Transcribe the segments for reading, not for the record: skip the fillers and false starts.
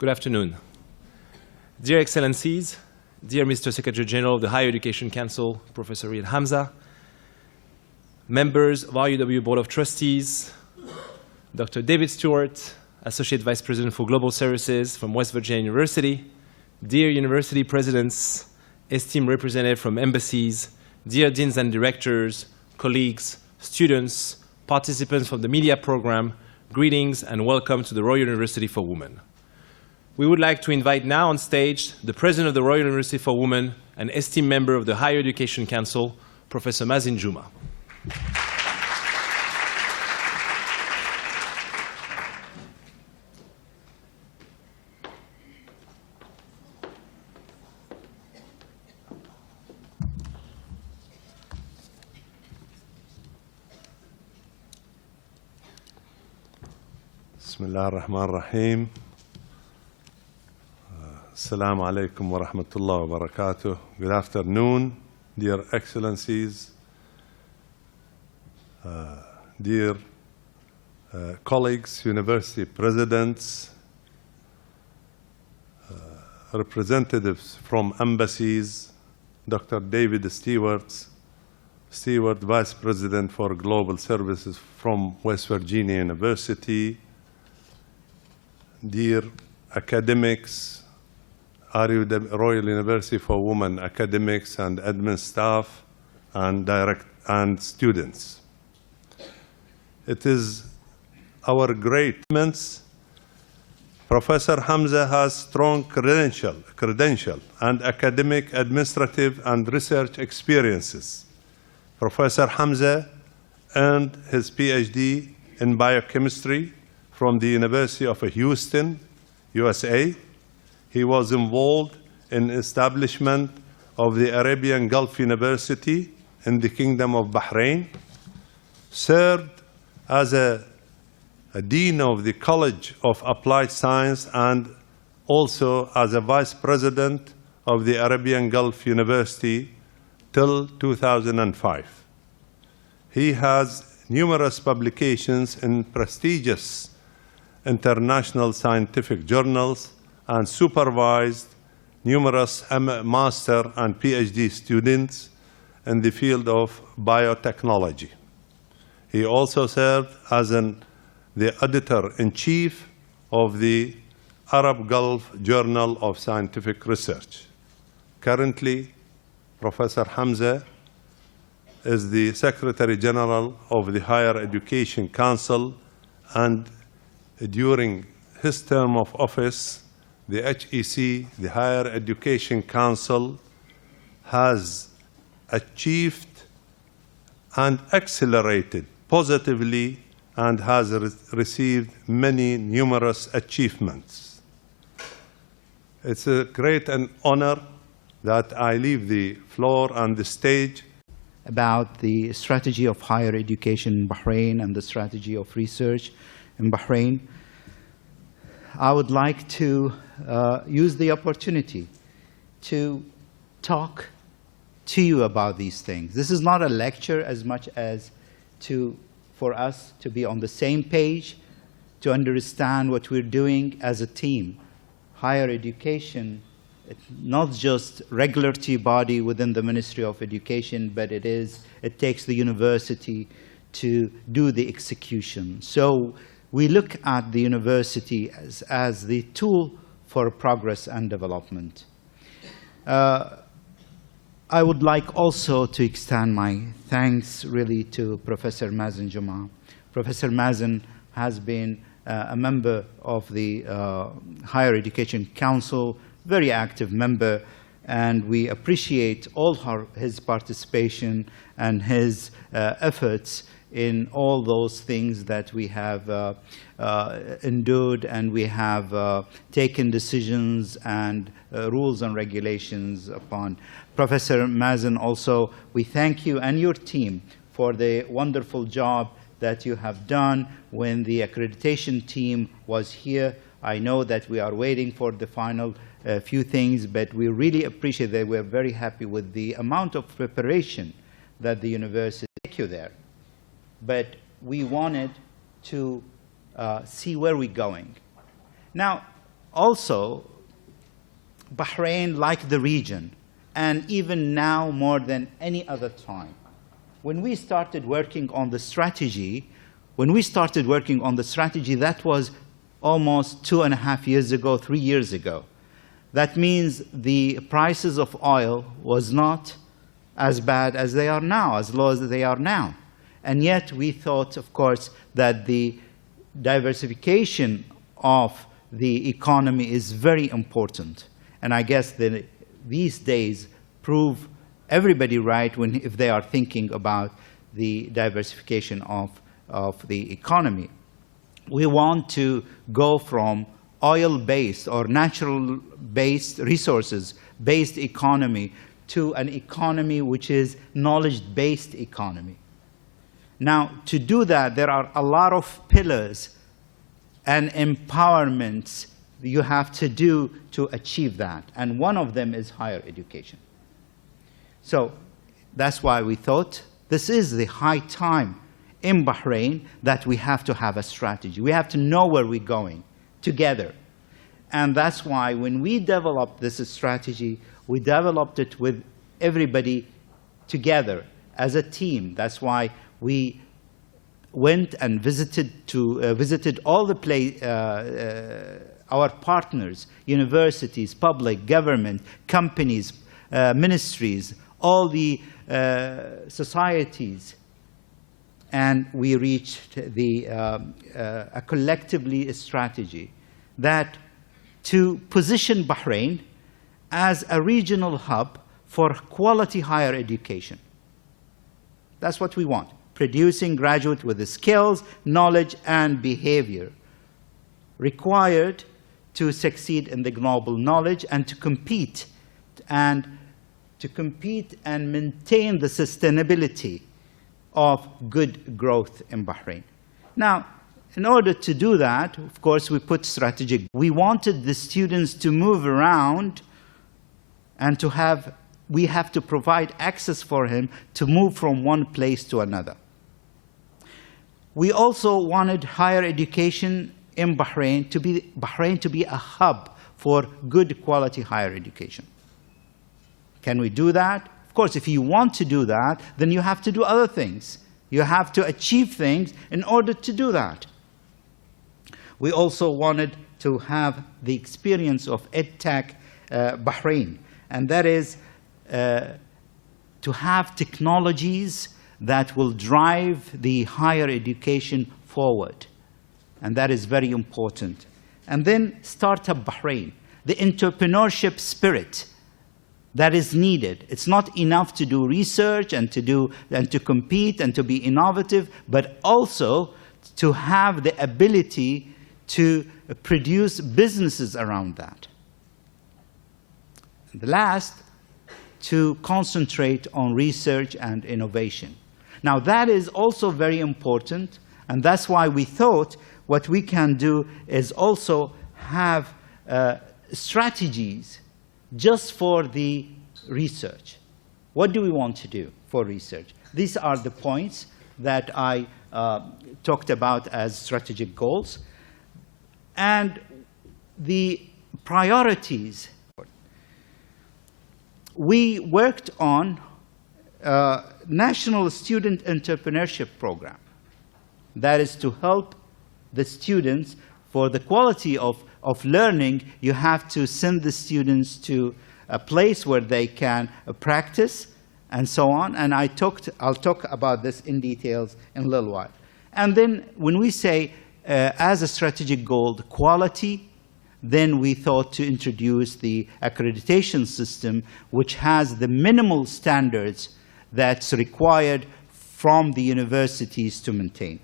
Good afternoon. Dear Excellencies, dear Mr. Secretary General of the Higher Education Council, Professor Riyadh Hamzah, members of RUW Board of Trustees, Dr. David Stewart, Associate Vice President for Global Services from West Virginia University, dear university presidents, esteemed representatives from embassies, dear deans and directors, colleagues, students, participants from the media program, greetings and welcome to the Royal University for Women. We would like to invite now on stage the President of the Royal University for Women and esteemed member of the Higher Education Council, Professor Mazen Juma. Bismillah ar-Rahman ar-Rahim. Assalamu alaikum wa rahmatullahi wa barakatuh. Good afternoon, dear Excellencies, dear colleagues, university presidents, representatives from embassies, Dr. David Stewart, Vice President for Global Services from West Virginia University, dear academics, Royal University for Women academics and admin staff and students. It is our great immense. Professor Hamzah has strong credential and academic, administrative, and research experiences. Professor Hamzah earned his PhD in biochemistry from the University of Houston, USA. He was involved in establishment of the Arabian Gulf University in the Kingdom of Bahrain, served as a Dean of the College of Applied Science and also as a Vice President of the Arabian Gulf University till 2005. He has numerous publications in prestigious international scientific journals and supervised numerous master and PhD students in the field of biotechnology. He also served as the editor-in-chief of the Arab Gulf Journal of Scientific Research. Currently, Professor Hamzah is the Secretary General of the Higher Education Council, and during his term of office, the HEC, the Higher Education Council, has achieved and accelerated positively and has received many numerous achievements. It's a great honor that I leave the floor and the stage about the strategy of higher education in Bahrain and the strategy of research in Bahrain. I would like to use the opportunity to talk to you about these things. This is not a lecture as much as for us to be on the same page, to understand what we're doing as a team. Higher education, it's not just regulatory body within the Ministry of Education, but it takes the university to do the execution. So we look at the university as the tool for progress and development. I would like also to extend my thanks really to Professor Mazen Juma. Professor Mazen has been a member of the Higher Education Council, very active member, and we appreciate all his participation and his efforts in all those things that we have endured, and we have taken decisions and rules and regulations upon. Professor Mazen, also, we thank you and your team for the wonderful job that you have done when the accreditation team was here. I know that we are waiting for the final few things, but we really appreciate that. We're very happy with the amount of preparation that the university took you there. But we wanted to see where we're going. Now, also, Bahrain, like the region, and even now more than any other time, when we started working on the strategy, that was almost 2.5 years ago, 3 years ago. That means the prices of oil was not as bad as they are now, as low as they are now. And yet we thought, of course, that the diversification of the economy is very important. And I guess that these days prove everybody right if they are thinking about the diversification of the economy. We want to go from oil-based or natural-based, resources-based economy to an economy which is knowledge-based economy. Now, to do that, there are a lot of pillars and empowerments you have to do to achieve that. And one of them is higher education. So that's why we thought this is the high time in Bahrain that we have to have a strategy. We have to know where we're going together. And that's why when we developed this strategy, we developed it with everybody together as a team. That's why we went and visited all the our partners, universities, public, government, companies, ministries, all the societies, and we reached a collectively strategy that to position Bahrain as a regional hub for quality higher education. That's what we want, producing graduates with the skills, knowledge, and behavior required to succeed in the global knowledge and to compete and maintain the sustainability of good growth in Bahrain. Now, in order to do that, of course, we put strategic. We wanted the students to move around and we have to provide access for him to move from one place to another. We also wanted higher education in Bahrain to be a hub for good quality higher education. Can we do that? Of course, if you want to do that, then you have to do other things. You have to achieve things in order to do that. We also wanted to have the experience of EdTech Bahrain, and that is to have technologies that will drive the higher education forward. And that is very important. And then Startup Bahrain, the entrepreneurship spirit that is needed. It's not enough to do research and to compete and to be innovative, but also to have the ability to produce businesses around that. And the last, to concentrate on research and innovation. Now, that is also very important, and that's why we thought what we can do is also have strategies just for the research. What do we want to do for research? These are the points that I talked about as strategic goals. And the priorities. We worked on a National Student Entrepreneurship Program. That is to help the students. For the quality of learning, you have to send the students to a place where they can practice and so on. And I'll talk about this in details in a little while. And then when we say as a strategic goal, the quality, then we thought to introduce the accreditation system, which has the minimal standards that's required from the universities to maintain.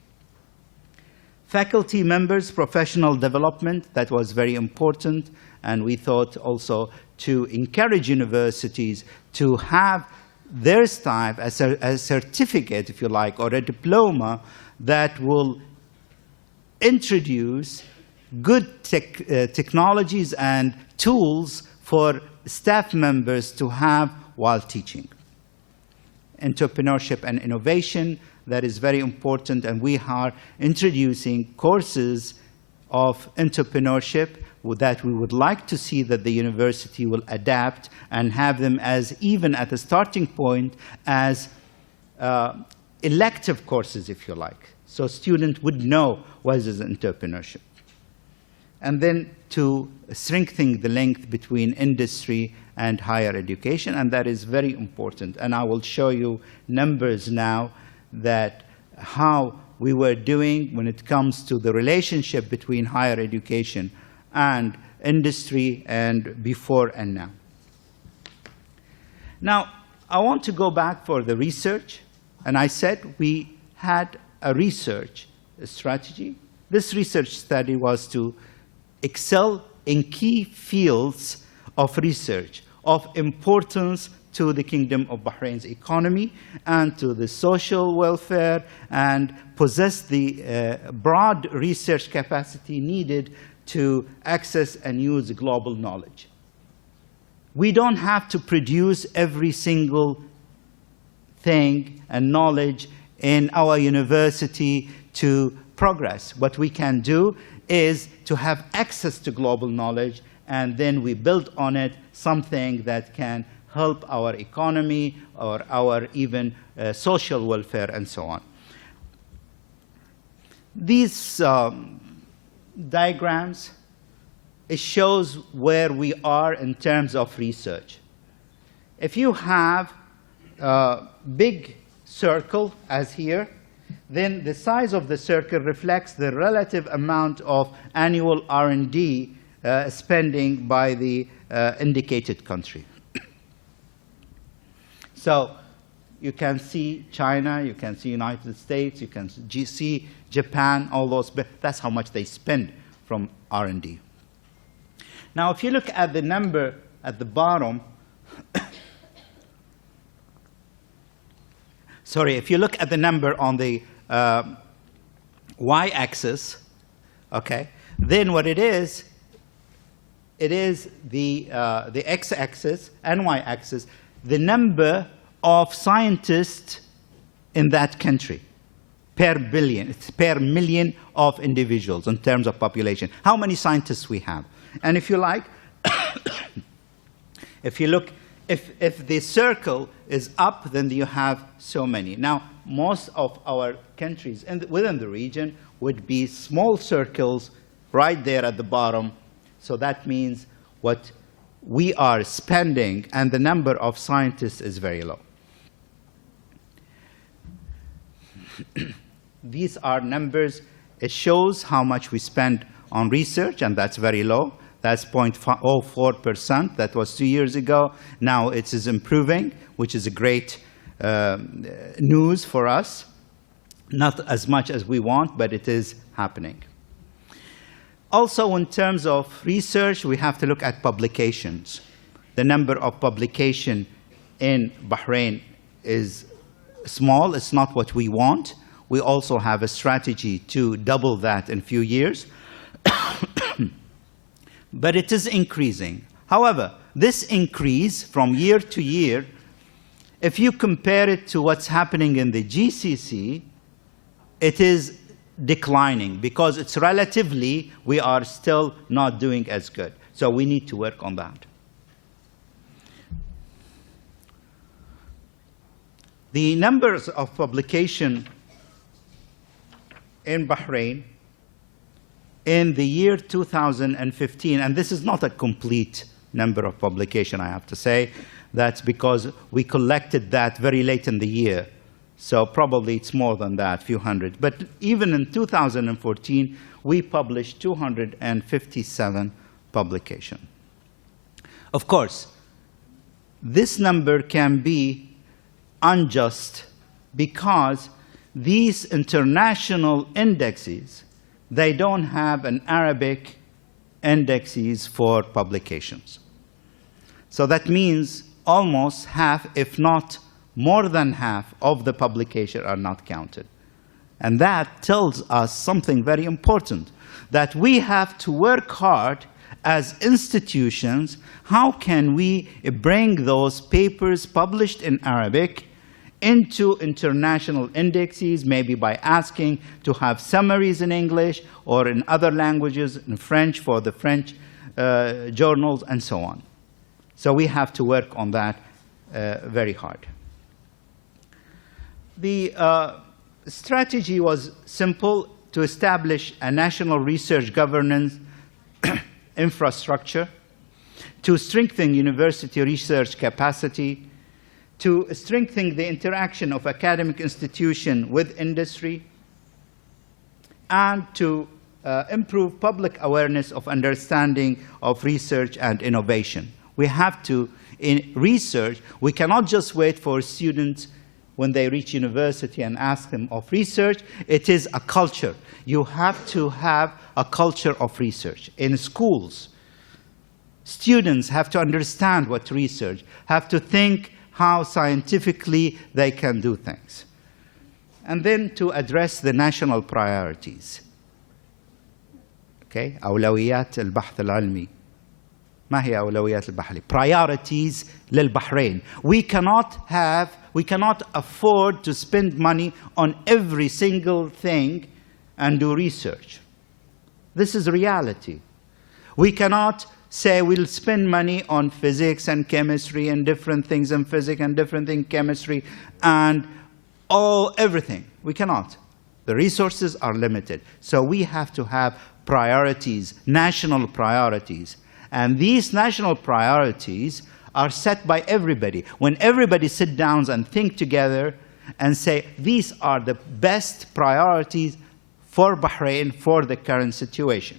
Faculty members, professional development, that was very important, and we thought also to encourage universities to have their staff as a certificate, if you like, or a diploma that will introduce good technologies and tools for staff members to have while teaching. Entrepreneurship and innovation, that is very important, and we are introducing courses of entrepreneurship that we would like to see that the university will adapt and have them as even at the starting point as elective courses, if you like. So students would know what is entrepreneurship. And then to strengthen the link between industry and higher education, and that is very important. And I will show you numbers now that how we were doing when it comes to the relationship between higher education and industry and before and now. Now, I want to go back for the research, and I said we had a research strategy. This research study was to excel in key fields of research of importance to the Kingdom of Bahrain's economy and to the social welfare, and possess the broad research capacity needed to access and use global knowledge. We don't have to produce every single thing and knowledge in our university to progress. What we can do is to have access to global knowledge, and then we build on it something that can help our economy or our even social welfare and so on. These diagrams, it shows where we are in terms of research. If you have a big circle, as here, then the size of the circle reflects the relative amount of annual R&D spending by the indicated country. So you can see China, you can see United States, you can see Japan, all those, that's how much they spend from R&D. Now, if you look at the number at the bottom, sorry, if you look at the number on the y-axis, okay, then what it is the x-axis and y-axis, the number of scientists in that country per billion, it's per million of individuals in terms of population. How many scientists we have? And if you like, if you look, if the circle is up, then you have so many. Now, most of our countries within the region would be small circles right there at the bottom. So that means what we are spending and the number of scientists is very low. These are numbers. It shows how much we spend on research, and that's very low. That's 0.04%. That was 2 years ago. Now it is improving, which is a great news for us. Not as much as we want, but it is happening. Also, in terms of research, we have to look at publications. The number of publications in Bahrain is small. It's not what we want. We also have a strategy to double that in a few years. But it is increasing. However, this increase from year to year, if you compare it to what's happening in the GCC, it is declining because it's relatively, we are still not doing as good. So we need to work on that. The numbers of publication in Bahrain in the year 2015, and this is not a complete number of publication, I have to say. That's because we collected that very late in the year. So probably it's more than that, few hundred. But even in 2014, we published 257 publications. Of course, this number can be unjust because these international indexes, they don't have an Arabic indexes for publications. So that means almost half, if not more than half, of the publications are not counted. And that tells us something very important, that we have to work hard as institutions. How can we bring those papers published in Arabic into international indexes, maybe by asking to have summaries in English or in other languages, in French for the French journals, and so on. So we have to work on that very hard. The strategy was simple: to establish a national research governance infrastructure, to strengthen university research capacity, to strengthen the interaction of academic institution with industry, and to improve public awareness of understanding of research and innovation. We have to, in research, we cannot just wait for students when they reach university and ask them of research. It is a culture. You have to have a culture of research. In schools, students have to understand what research, have to think how scientifically they can do things. And then to address the national priorities. Okay, أولويات البحث العلمي. ما هي أولويات البحث؟ Priorities للبحرين. We cannot afford to spend money on every single thing and do research. This is reality. We cannot say we'll spend money on physics and chemistry and different things in physics and different things in chemistry and everything. We cannot. The resources are limited. So we have to have priorities, national priorities. And these national priorities are set by everybody. When everybody sit down and think together and say, these are the best priorities for Bahrain for the current situation.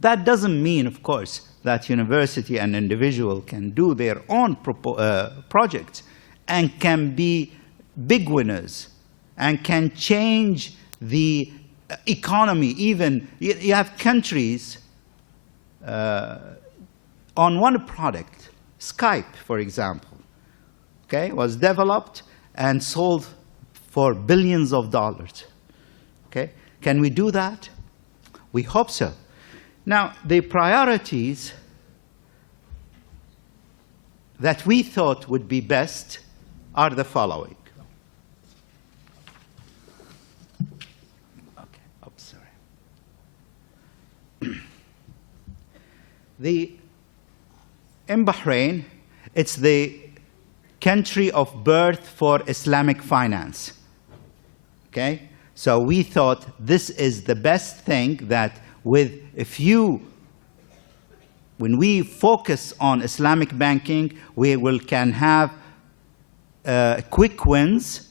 That doesn't mean, of course, that university and individual can do their own projects and can be big winners and can change the economy. Even you have countries on one product, Skype, for example, okay, was developed and sold for billions of dollars. Okay, can we do that? We hope so. Now, the priorities that we thought would be best are the following. Okay, oops, sorry. In Bahrain, it's the country of birth for Islamic finance. Okay? So we thought this is the best thing that when we focus on Islamic banking, we can have quick wins,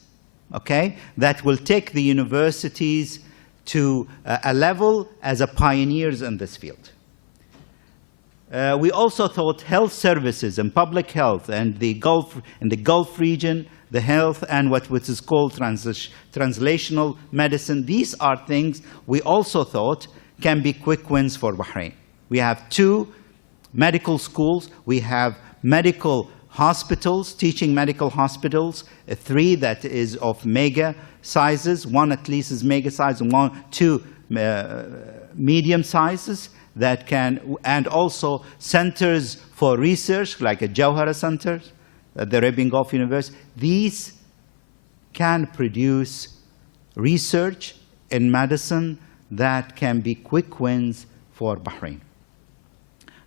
okay, that will take the universities to a level as pioneers in this field. We also thought health services and public health and in the Gulf region, the health and what is called translational medicine. These are things we also thought can be quick wins for Bahrain. We have 2 medical schools. We have medical hospitals, teaching medical hospitals, 3 that is of mega sizes. 1 at least is mega size and 2 medium sizes that can, and also centers for research like a Jawhara Center at the Arabian Gulf University. These can produce research in medicine that can be quick wins for Bahrain.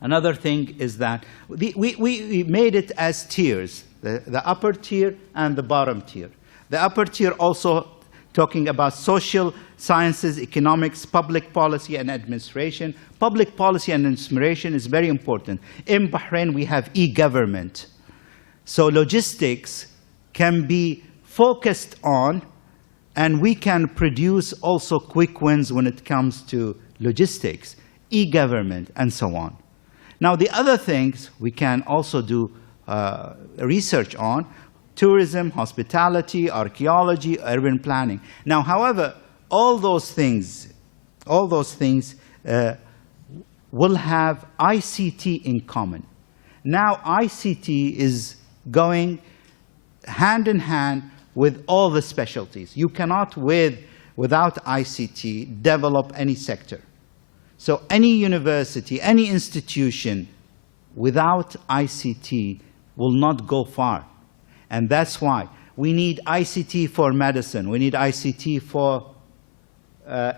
Another thing is that we made it as tiers, the upper tier and the bottom tier. The upper tier also talking about social sciences, economics, public policy, and administration. Public policy and administration is very important. In Bahrain, we have e-government. So logistics can be focused on, and we can produce also quick wins when it comes to logistics, e-government, and so on. Now, the other things we can also do research on: tourism, hospitality, archaeology, urban planning. Now, however, all those things will have ICT in common. Now, ICT is going hand in hand with all the specialties. You cannot, without ICT, develop any sector. So any university, any institution without ICT will not go far. And that's why we need ICT for medicine. We need ICT for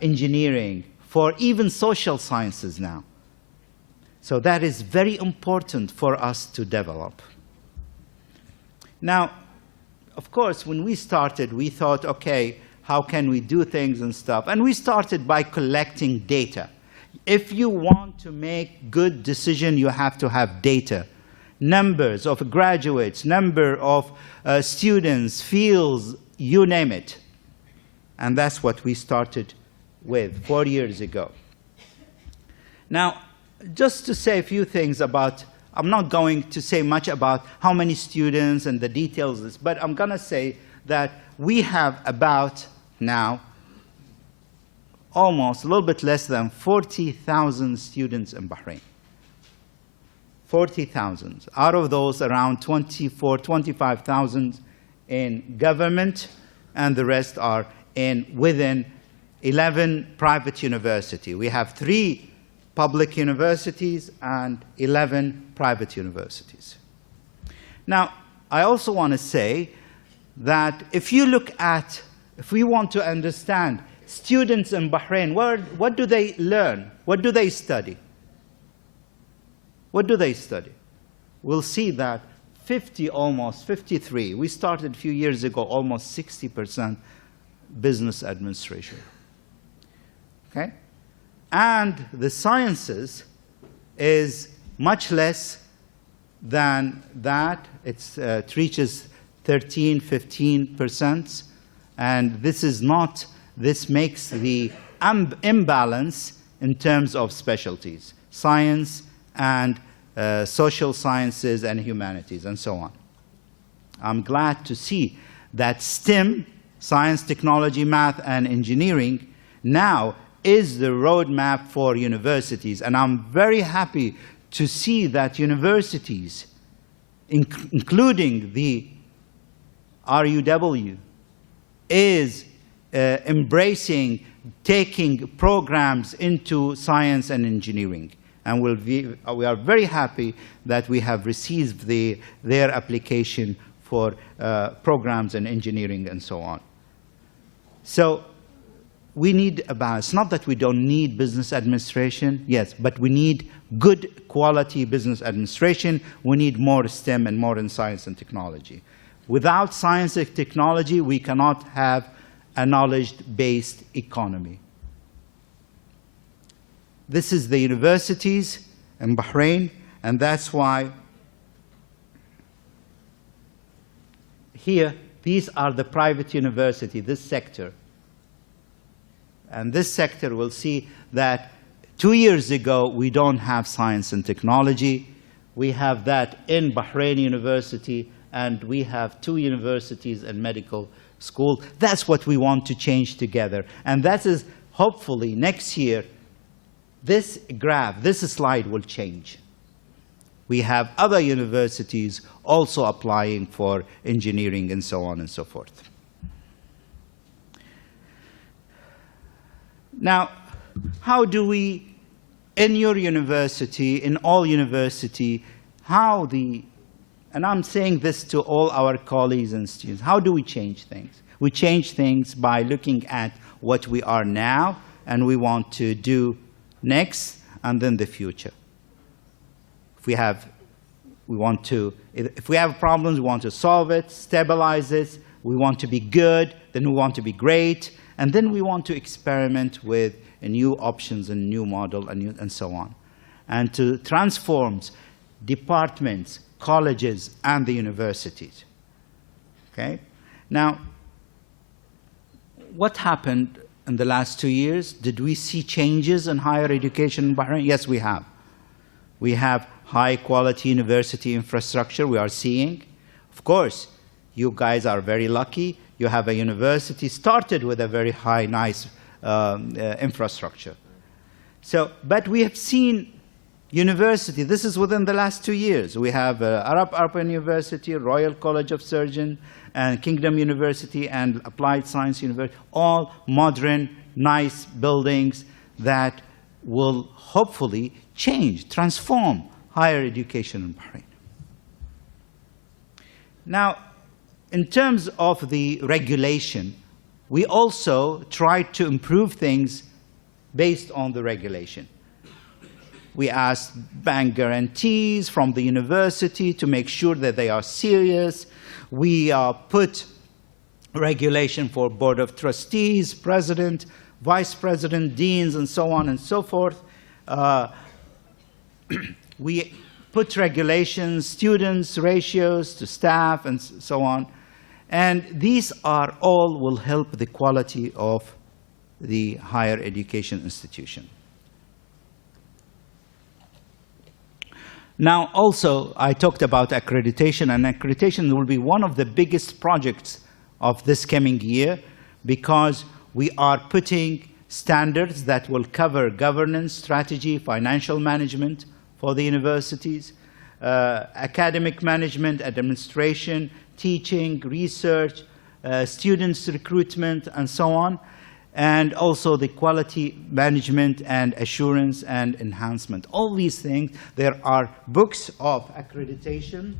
engineering, for even social sciences now. So that is very important for us to develop. Now, of course, when we started, we thought, okay, how can we do things and stuff? And we started by collecting data. If you want to make good decision, you have to have data. Numbers of graduates, number of students, fields, you name it. And that's what we started with 4 years ago. Now, just to say a few things about, I'm not going to say much about how many students and the details of this, but I'm going to say that we have about now almost a little bit less than 40,000 students in Bahrain. 40,000. Out of those, around 25,000 in government, and the rest are within 11 private universities. We have 3 public universities and 11 private universities. Now, I also want to say that if you look at, if we want to understand students in Bahrain, what do they learn? What do they study? What do they study? We'll see that almost 53. We started a few years ago, almost 60% business administration. Okay? And the sciences is much less than that. It reaches 13, 15%. And this makes the imbalance in terms of specialties, science and social sciences and humanities and so on. I'm glad to see that STEM, science, technology, math, and engineering, now is the roadmap for universities. And I'm very happy to see that universities, including the RUW, is embracing taking programs into science and engineering. And we are very happy that we have received their application for programs in engineering and so on. So we need a balance. Not that we don't need business administration, yes, but we need good quality business administration. We need more STEM and more in science and technology. Without science and technology, we cannot have a knowledge-based economy. This is the universities in Bahrain, and that's why here, these are the private university, this sector. And this sector will see that 2 years ago, we don't have science and technology. We have that in Bahrain University, and we have 2 universities and medical school. That's what we want to change together. And that is, hopefully, next year, this graph, this slide will change. We have other universities also applying for engineering and so on and so forth. Now, how do we, in your university, in all university, and I'm saying this to all our colleagues and students, how do we change things? We change things by looking at what we are now and we want to do next and then the future. If we have problems, we want to solve it, stabilize it, we want to be good, then we want to be great, and then we want to experiment with new options and new model and so on. And to transform departments, colleges, and the universities. Okay? Now, what happened in the last 2 years? Did we see changes in higher education in Bahrain? Yes, we have. We have high-quality university infrastructure we are seeing. Of course, you guys are very lucky. You have a university started with a very high, nice infrastructure. So, but we have seen university, this is within the last 2 years. We have Arab Open University, Royal College of Surgeons, and Kingdom University, and Applied Science University, all modern, nice buildings that will hopefully change, transform higher education in Bahrain. Now, in terms of the regulation, we also tried to improve things based on the regulation. We asked bank guarantees from the university to make sure that they are serious. We put regulation for board of trustees, president, vice president, deans, and so on and so forth. We put regulations, students, ratios to staff, and so on. And these are all will help the quality of the higher education institution. Now, also, I talked about accreditation, and accreditation will be one of the biggest projects of this coming year because we are putting standards that will cover governance, strategy, financial management for the universities, academic management, administration, teaching, research, students recruitment, and so on, and also the quality management and assurance and enhancement. All these things, there are books of accreditation,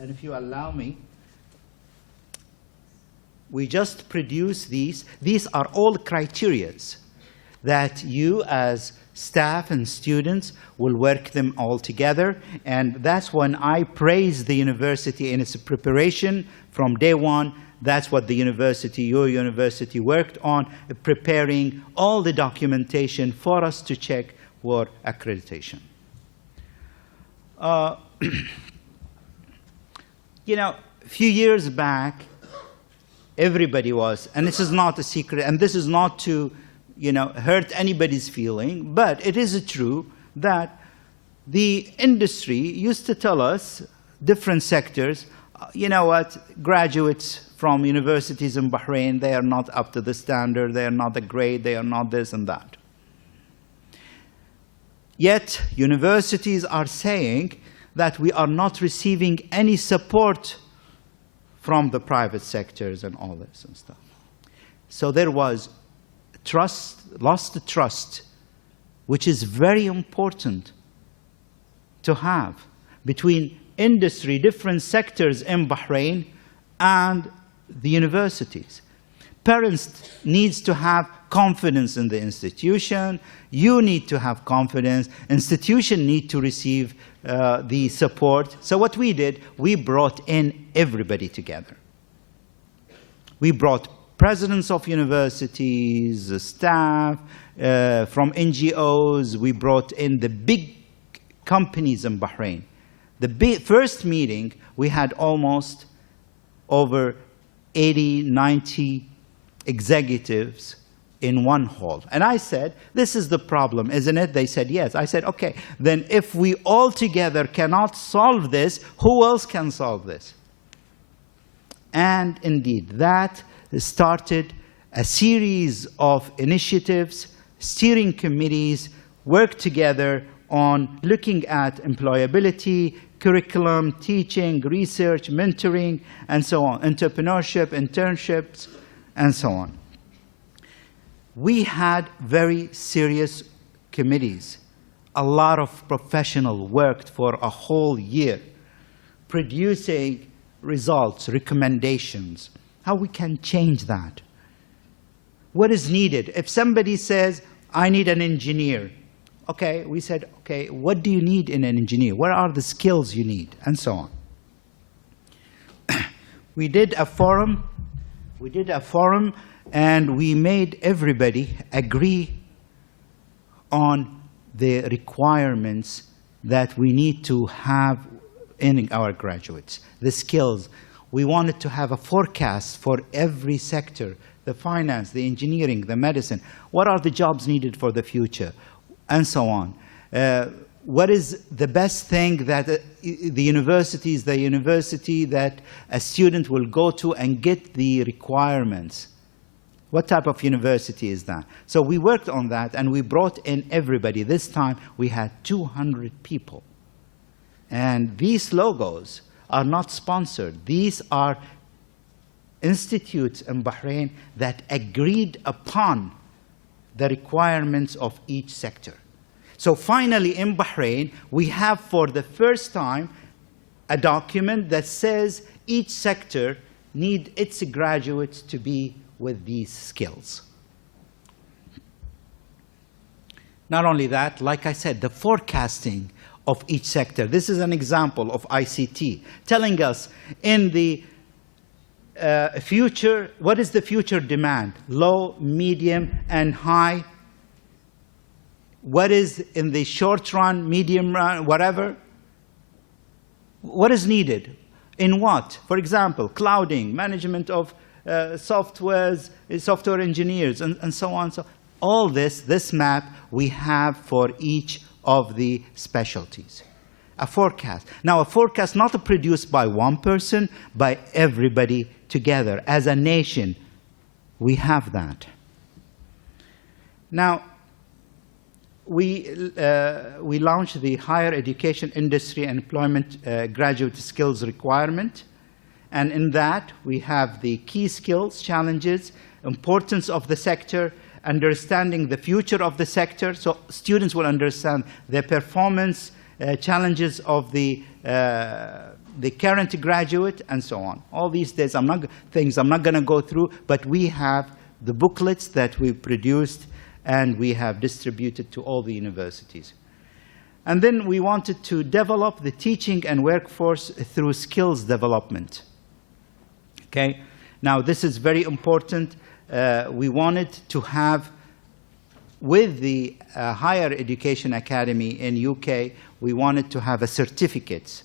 and if you allow me, we just produce these. These are all criterias that you as staff and students will work them all together, and that's when I praise the university in its preparation from day one. That's what the university, your university, worked on, preparing all the documentation for us to check for accreditation. You know, a few years back, everybody was, and this is not a secret, and this is not to, you know, hurt anybody's feeling, but it is true that the industry used to tell us, different sectors, you know what, graduates from universities in Bahrain, they are not up to the standard, they are not the grade, they are not this and that. Yet, universities are saying that we are not receiving any support from the private sectors and all this and stuff. So there was trust, lost trust, which is very important to have between industry, different sectors in Bahrain, and the universities. Parents need to have confidence in the institution. You need to have confidence. Institution need to receive the support. So what we did, we brought in everybody together. We brought presidents of universities, staff, from NGOs. We brought in the big companies in Bahrain. The first meeting, we had almost over 80, 90 executives in one hall. And I said, this is the problem, isn't it? They said, yes. I said, okay, then if we all together cannot solve this, who else can solve this? And indeed, that started a series of initiatives, steering committees worked together on looking at employability, curriculum, teaching, research, mentoring, and so on, entrepreneurship, internships, and so on. We had very serious committees. A lot of professionals worked for a whole year, producing results, recommendations, how we can change that. What is needed? If somebody says, I need an engineer, okay, we said, okay, what do you need in an engineer? What are the skills you need? And so on. We did a forum, and we made everybody agree on the requirements that we need to have in our graduates, the skills. We wanted to have a forecast for every sector, the finance, the engineering, the medicine. What are the jobs needed for the future? And so on. What is the best thing that the university that a student will go to and get the requirements? What type of university is that? So we worked on that, and we brought in everybody. This time, we had 200 people. And these logos are not sponsored. These are institutes in Bahrain that agreed upon the requirements of each sector. So finally, in Bahrain, we have for the first time a document that says each sector needs its graduates to be with these skills. Not only that, like I said, the forecasting of each sector. This is an example of ICT, telling us in the future, what is the future demand? Low, medium, and high. What is in the short run, medium run, whatever? What is needed? In what? For example, clouding, management of softwares, software engineers, and so on. So all this map we have for each of the specialties. A forecast. Now, a forecast not produced by one person, by everybody together. As a nation, we have that. Now, we launched the Higher Education Industry and Employment Graduate Skills Requirement. And in that, we have the key skills, challenges, importance of the sector, understanding the future of the sector, so students will understand the performance challenges of the current graduate, and so on. All these things I'm not going to go through, but we have the booklets that we produced and we have distributed to all the universities. And then we wanted to develop the teaching and workforce through skills development. Okay? Now, this is very important. We wanted to have, with the Higher Education Academy in UK, we wanted to have a certificate.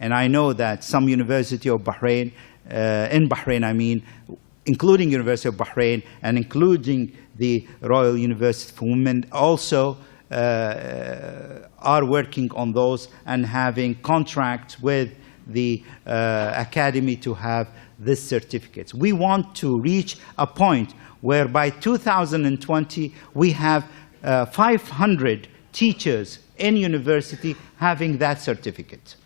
And I know that some University of Bahrain, in Bahrain I mean, including University of Bahrain and including the Royal University for Women, also are working on those and having contracts with the academy to have these certificates. We want to reach a point where by 2020 we have 500 teachers in university having that certificate.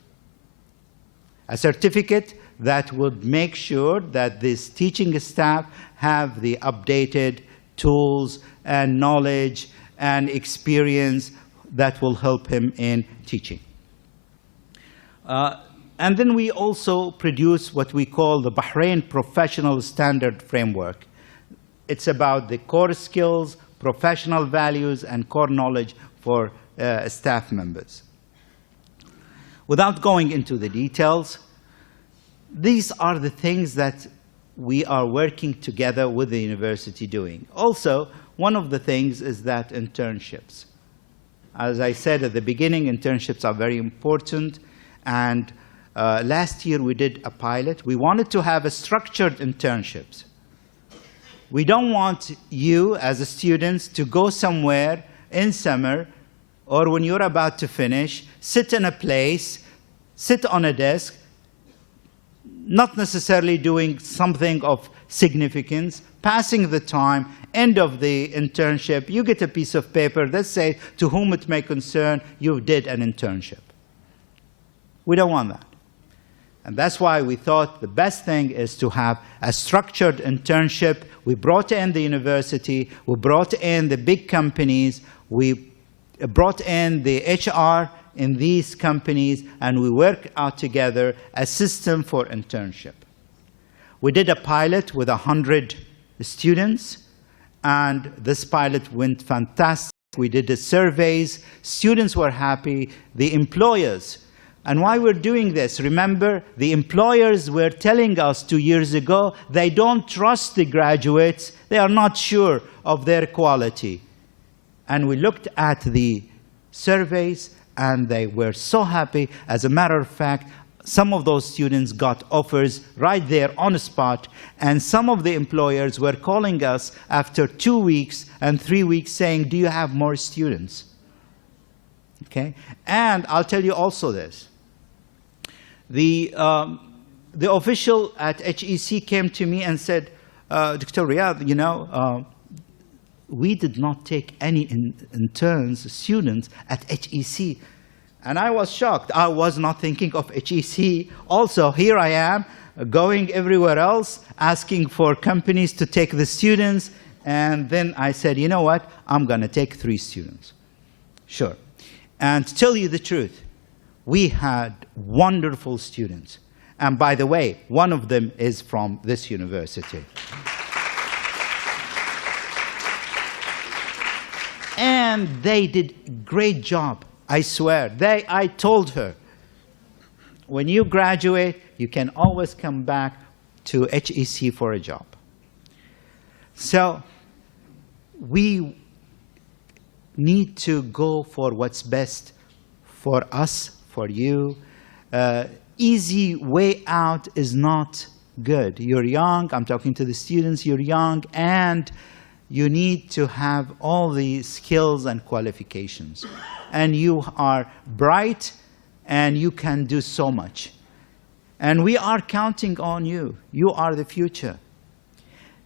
A certificate that would make sure that this teaching staff have the updated tools and knowledge and experience that will help him in teaching. And then we also produce what we call the Bahrain Professional Standard Framework. It's about the core skills, professional values, and core knowledge for staff members. Without going into the details, these are the things that we are working together with the university doing. Also, one of the things is that internships. As I said at the beginning, internships are very important, and last year we did a pilot. We wanted to have a structured internships. We don't want you as a students to go somewhere in summer or when you're about to finish, sit in a place, sit on a desk, not necessarily doing something of significance, passing the time, end of the internship, you get a piece of paper that says, to whom it may concern, you did an internship. We don't want that. And that's why we thought the best thing is to have a structured internship. We brought in the university, we brought in the big companies, we brought in the HR in these companies, and we worked out together a system for internship. We did a pilot with 100 students, and this pilot went fantastic. We did the surveys, students were happy, the employers. And why we're doing this? Remember, the employers were telling us 2 years ago they don't trust the graduates, they are not sure of their quality. And we looked at the surveys, and they were so happy. As a matter of fact, some of those students got offers right there on the spot, and some of the employers were calling us after 2 weeks and 3 weeks saying, do you have more students? Okay? And I'll tell you also this. The official at HEC came to me and said, Dr. Riyadh, you know, we did not take any interns, students at HEC. And I was shocked. I was not thinking of HEC. Also, here I am, going everywhere else, asking for companies to take the students. And then I said, you know what? I'm going to take 3 students. Sure. And to tell you the truth, we had wonderful students. And by the way, one of them is from this university. And And they did a great job, I swear. I told her, when you graduate, you can always come back to HEC for a job. So we need to go for what's best for us, for you. Easy way out is not good. You're young. I'm talking to the students. You're young, and you need to have all the skills and qualifications. And you are bright, and you can do so much. And we are counting on you. You are the future.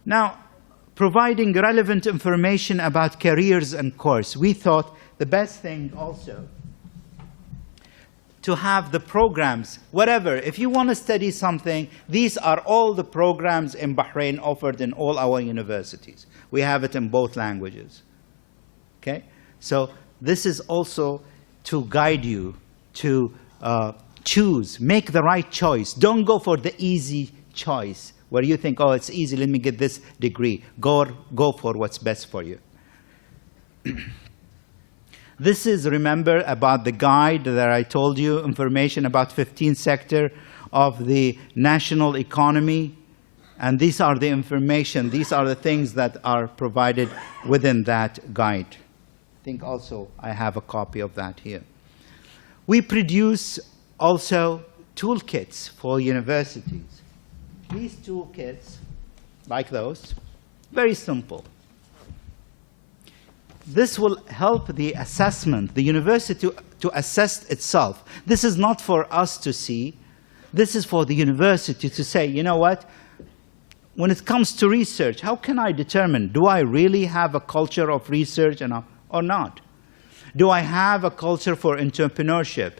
Now, providing relevant information about careers and course. We thought the best thing also to have the programs, whatever. If you want to study something, these are all the programs in Bahrain offered in all our universities. We have it in both languages. Okay? So this is also to guide you to choose, make the right choice. Don't go for the easy choice where you think, oh, it's easy, let me get this degree. Go for what's best for you. This is, remember, about the guide that I told you, information about 15th sector of the national economy. And these are the information, these are the things that are provided within that guide. I think also I have a copy of that here. We produce also toolkits for universities. These toolkits, like those, very simple. This will help the assessment, the university to assess itself. This is not for us to see. This is for the university to say, you know what? When it comes to research, how can I determine, do I really have a culture of research or not? Do I have a culture for entrepreneurship?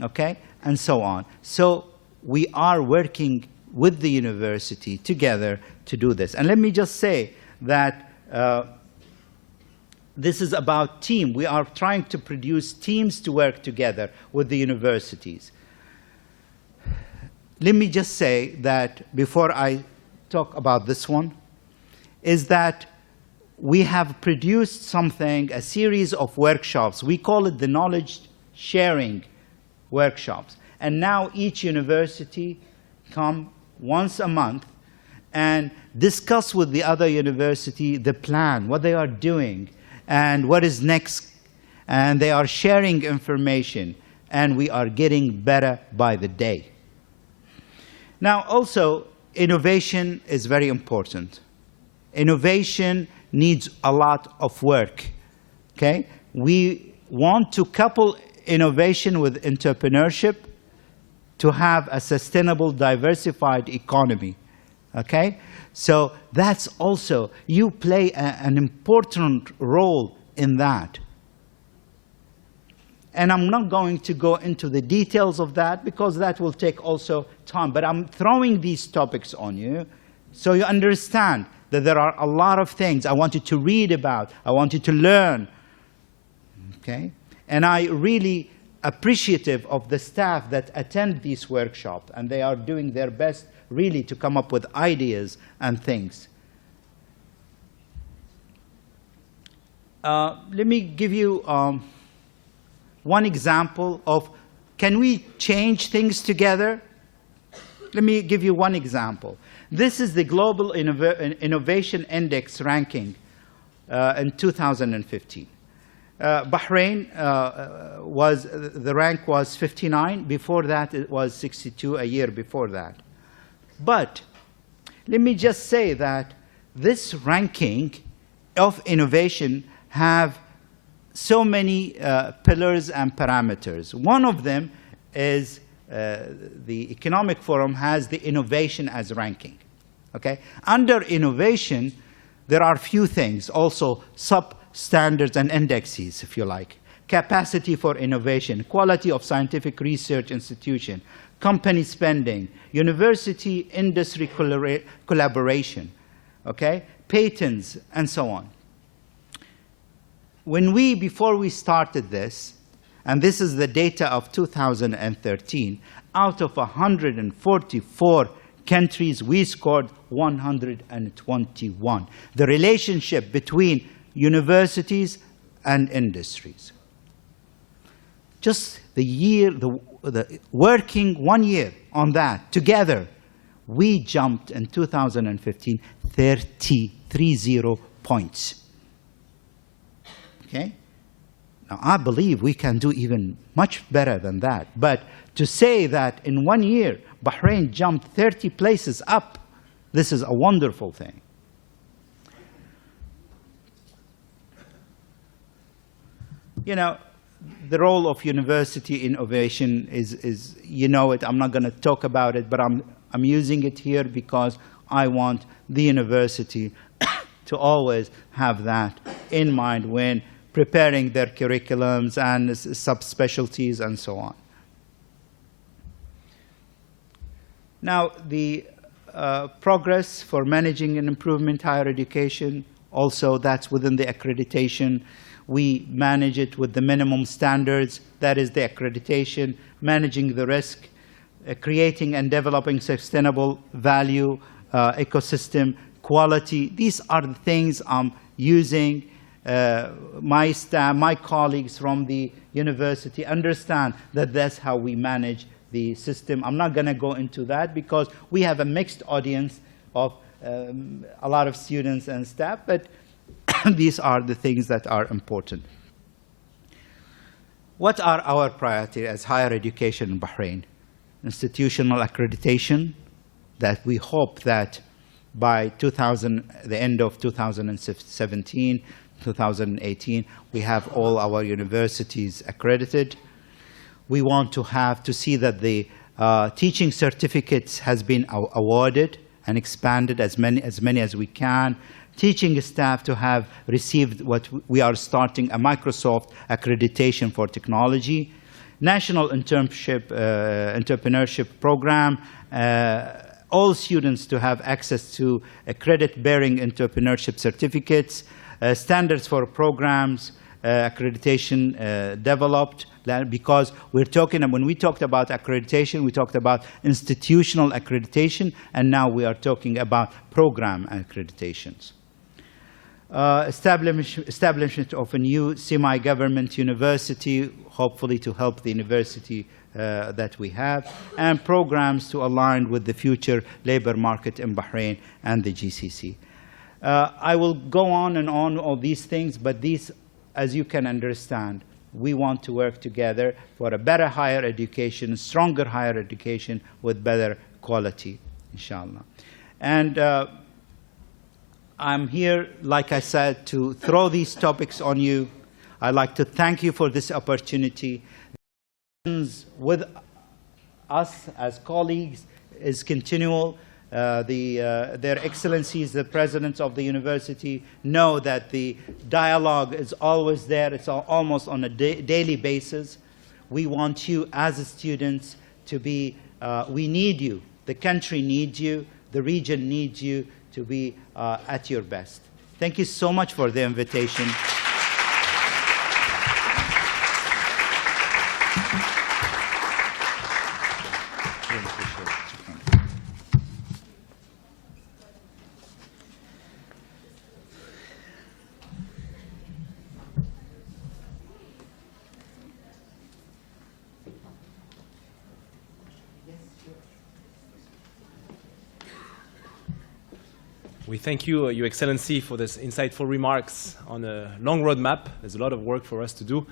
Okay? And so on. So we are working with the university together to do this. And let me just say that this is about team. We are trying to produce teams to work together with the universities. Let me just say that before I talk about this one, is that we have produced something, a series of workshops. We call it the knowledge sharing workshops. And now each university come once a month and discuss with the other university the plan, what they are doing, and what is next. And they are sharing information, and we are getting better by the day. Now, also, innovation is very important. Innovation needs a lot of work, okay? We want to couple innovation with entrepreneurship to have a sustainable, diversified economy, okay? So that's also, you play an important role in that. And I'm not going to go into the details of that because that will take also time. But I'm throwing these topics on you so you understand that there are a lot of things I want you to read about, I want you to learn, okay? And I really appreciative of the staff that attend these workshops, and they are doing their best really to come up with ideas and things. Let me give you one example of, can we change things together? Let me give you one example. This is the Global Innovation Index ranking in 2015. Bahrain the rank was 59. Before that, it was 62 a year before that. But let me just say that this ranking of innovation have so many pillars and parameters. One of them is the Economic Forum has the innovation as ranking. Okay? Under innovation, there are few things, also sub-standards and indexes, if you like. Capacity for innovation, quality of scientific research institution, company spending, university-industry collaboration, okay? Patents, and so on. Before we started this, and this is the data of 2013, out of 144 countries, we scored 121. The relationship between universities and industries. Just working 1 year on that together, we jumped in 2015 30 points. Okay? Now, I believe we can do even much better than that. But to say that in 1 year, Bahrain jumped 30 places up, this is a wonderful thing. You know, the role of university innovation is, you know it, I'm not going to talk about it, but I'm using it here because I want the university to always have that in mind when preparing their curriculums and subspecialties and so on. Now, the progress for managing and improvement higher education, also that's within the accreditation. We manage it with the minimum standards, that is the accreditation, managing the risk, creating and developing sustainable value ecosystem, quality. These are the things I'm using. My staff, my colleagues from the university understand that that's how we manage the system. I'm not going to go into that because we have a mixed audience of a lot of students and staff, but these are the things that are important. What are our priorities as higher education in Bahrain? Institutional accreditation, that we hope that by the end of 2017, 2018, we have all our universities accredited. We want to see that the teaching certificates has been awarded and expanded as many as we can. Teaching staff to have received what we are starting, a Microsoft accreditation for technology. National Internship, entrepreneurship program. All students to have access to credit-bearing entrepreneurship certificates. Standards for programs, accreditation developed, because we're talking, when we talked about accreditation, we talked about institutional accreditation, and now we are talking about program accreditations. Establishment of a new semi-government university, hopefully to help the university that we have, and programs to align with the future labor market in Bahrain and the GCC. I will go on and on all these things, but these, as you can understand, we want to work together for a better higher education, stronger higher education with better quality, inshallah. And I'm here, like I said, to throw these topics on you. I'd like to thank you for this opportunity. With us as colleagues is continual. Their Excellencies, the presidents of the university, know that the dialogue is always there. It's almost on a daily basis. We want you as students to be, we need you. The country needs you. The region needs you to be at your best. Thank you so much for the invitation. We thank you, Your Excellency, for this insightful remarks on a long roadmap. There's a lot of work for us to do.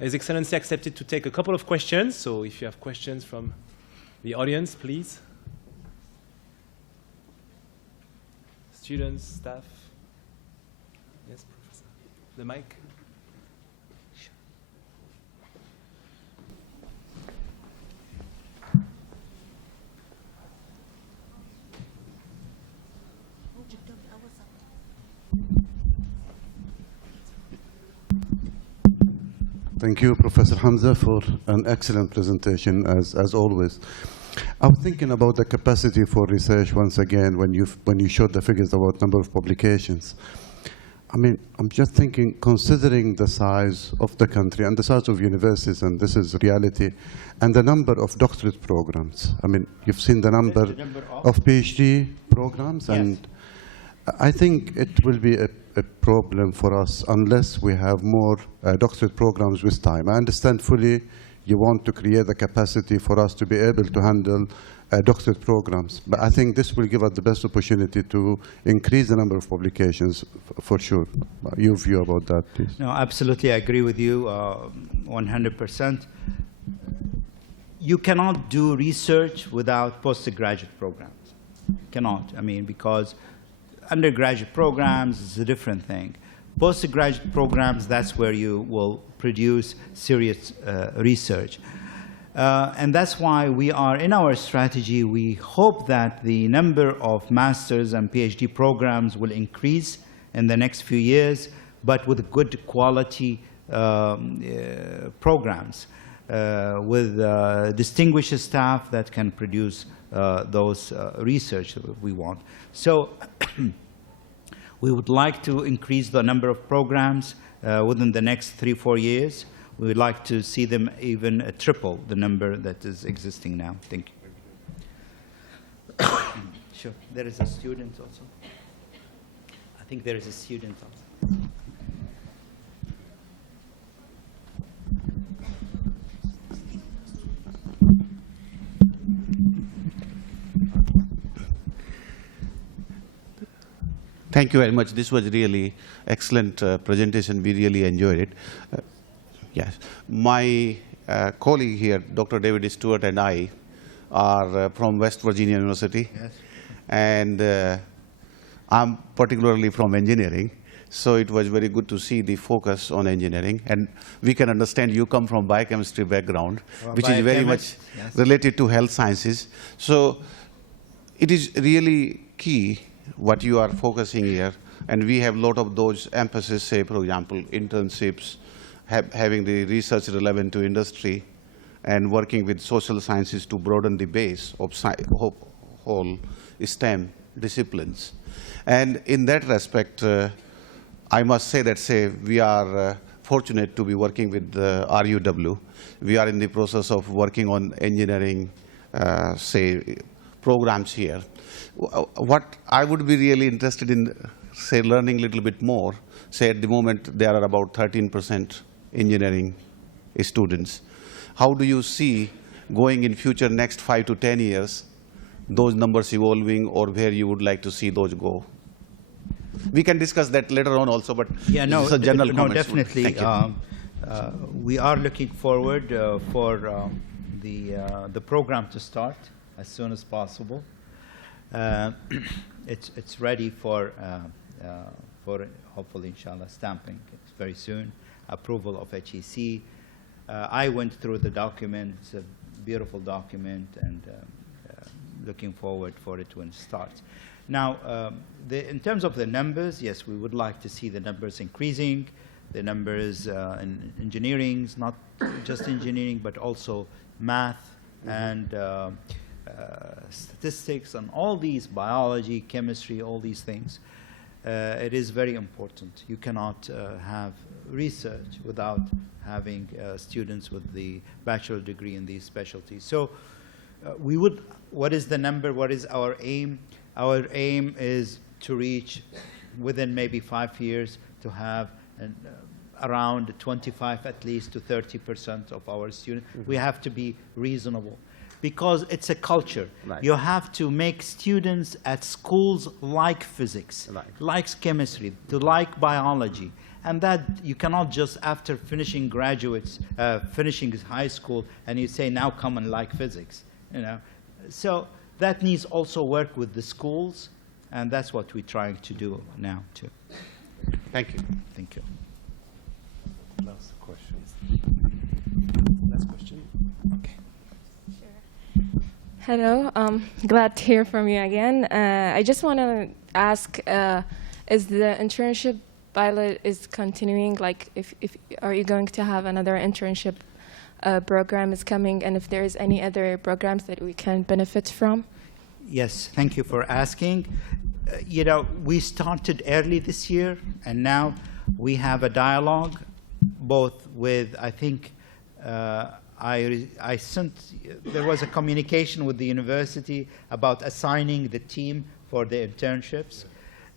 His Excellency accepted to take a couple of questions, so if you have questions from the audience, please. Students, staff. Yes, Professor. The mic. Thank you, Professor Hamzah, for an excellent presentation, as always. I was thinking about the capacity for research once again when you showed the figures about number of publications. I mean, I'm just thinking, considering the size of the country and the size of universities, and this is reality, and the number of doctorate programs. I mean, you've seen the number of PhD programs, Yes. and I think it will be a problem for us unless we have more doctorate programs with time. I understand fully you want to create the capacity for us to be able to handle doctorate programs, but I think this will give us the best opportunity to increase the number of publications for sure. Your view about that, please. No, absolutely, I agree with you 100%. You cannot do research without postgraduate programs. You cannot, I mean, because undergraduate programs is a different thing. Postgraduate programs, that's where you will produce serious research. And that's why we are, in our strategy, we hope that the number of master's and PhD programs will increase in the next few years, but with good quality programs, with distinguished staff that can produce those research that we want. So we would like to increase the number of programs within the next 3-4 years. We would like to see them even triple the number that is existing now. Thank you. Sure. There is a student also. I think there is a student also. Thank you very much. This was really excellent presentation. We really enjoyed it. Yes. My colleague here, Dr. David Stewart, and I are from West Virginia University. Yes. And I'm particularly from engineering. So it was very good to see the focus on engineering. And we can understand you come from biochemistry background, which is very much related to health sciences. So it is really key what you are focusing here. And we have a lot of those emphasis, say, for example, internships, having the research relevant to industry, and working with social sciences to broaden the base of whole STEM disciplines. And in that respect, I must say that, we are fortunate to be working with RUW. We are in the process of working on engineering, programs here. What I would be really interested in, learning a little bit more, at the moment there are about 13% engineering students. How do you see going in future, next 5 to 10 years, those numbers evolving, or where you would like to see those go? We can discuss that later on also, but yeah, no, this is a general comment. Definitely. Thank you. We are looking forward for the program to start as soon as possible. It's ready for hopefully, inshallah, stamping very soon, approval of HEC. I went through the document. It's a beautiful document, and looking forward for it when it starts. Now, in terms of the numbers, yes, we would like to see the numbers increasing. The numbers in engineering, not just engineering, but also math and statistics and all these, biology, chemistry, all these things. It is very important. You cannot have research without having students with the bachelor degree in these specialties. So we would, what is the number? What is our aim? Our aim is to reach within maybe 5 years to have around 25 at least to 30% of our students. Mm-hmm. We have to be reasonable, because it's a culture. Right. You have to make students at schools like physics, like chemistry, to like biology. And that you cannot just, after finishing graduates, finishing high school, and you say, now come and like physics. You know? So that needs also work with the schools, and that's what we're trying to do now too. Thank you. Thank you. Last question. Last question. Okay. Hello, glad to hear from you again. I just want to ask, is the internship pilot is continuing? Like, if are you going to have another internship program is coming, and if there is any other programs that we can benefit from? Yes, thank you for asking. You know, we started early this year, and now we have a dialogue, both with, I think, I sent, there was a communication with the university about assigning the team for the internships.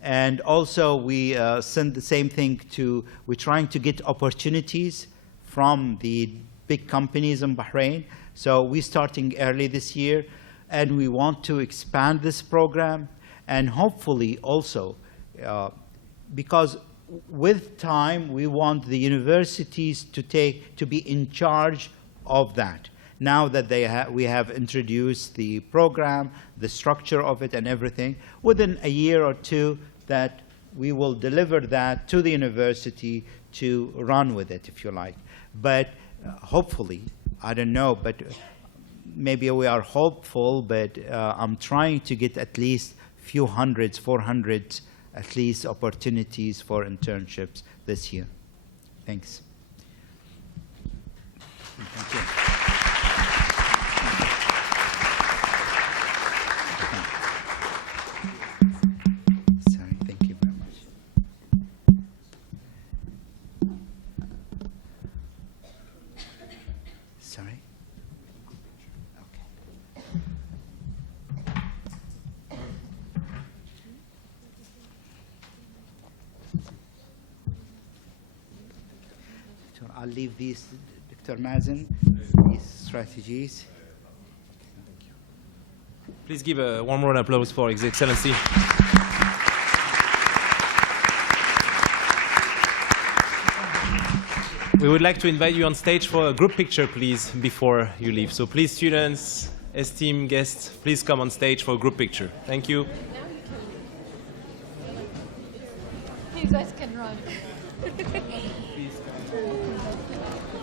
And also, we send the same thing to, we're trying to get opportunities from the big companies in Bahrain. So we're starting early this year, and we want to expand this program. And hopefully also, because with time, we want the universities to be in charge of that. Now that we have introduced the program, the structure of it and everything, within a year or two that we will deliver that to the university to run with it, if you like. But hopefully, I don't know, but maybe we are hopeful, but I'm trying to get at least few hundreds, 400 at least opportunities for internships this year. Thanks. Thank you. I'll leave these, Dr. Mazen, these strategies. Please give a warm round of applause for His Excellency. We would like to invite you on stage for a group picture, please, before you leave. So please, students, esteemed guests, please come on stage for a group picture. Thank you. You guys can run.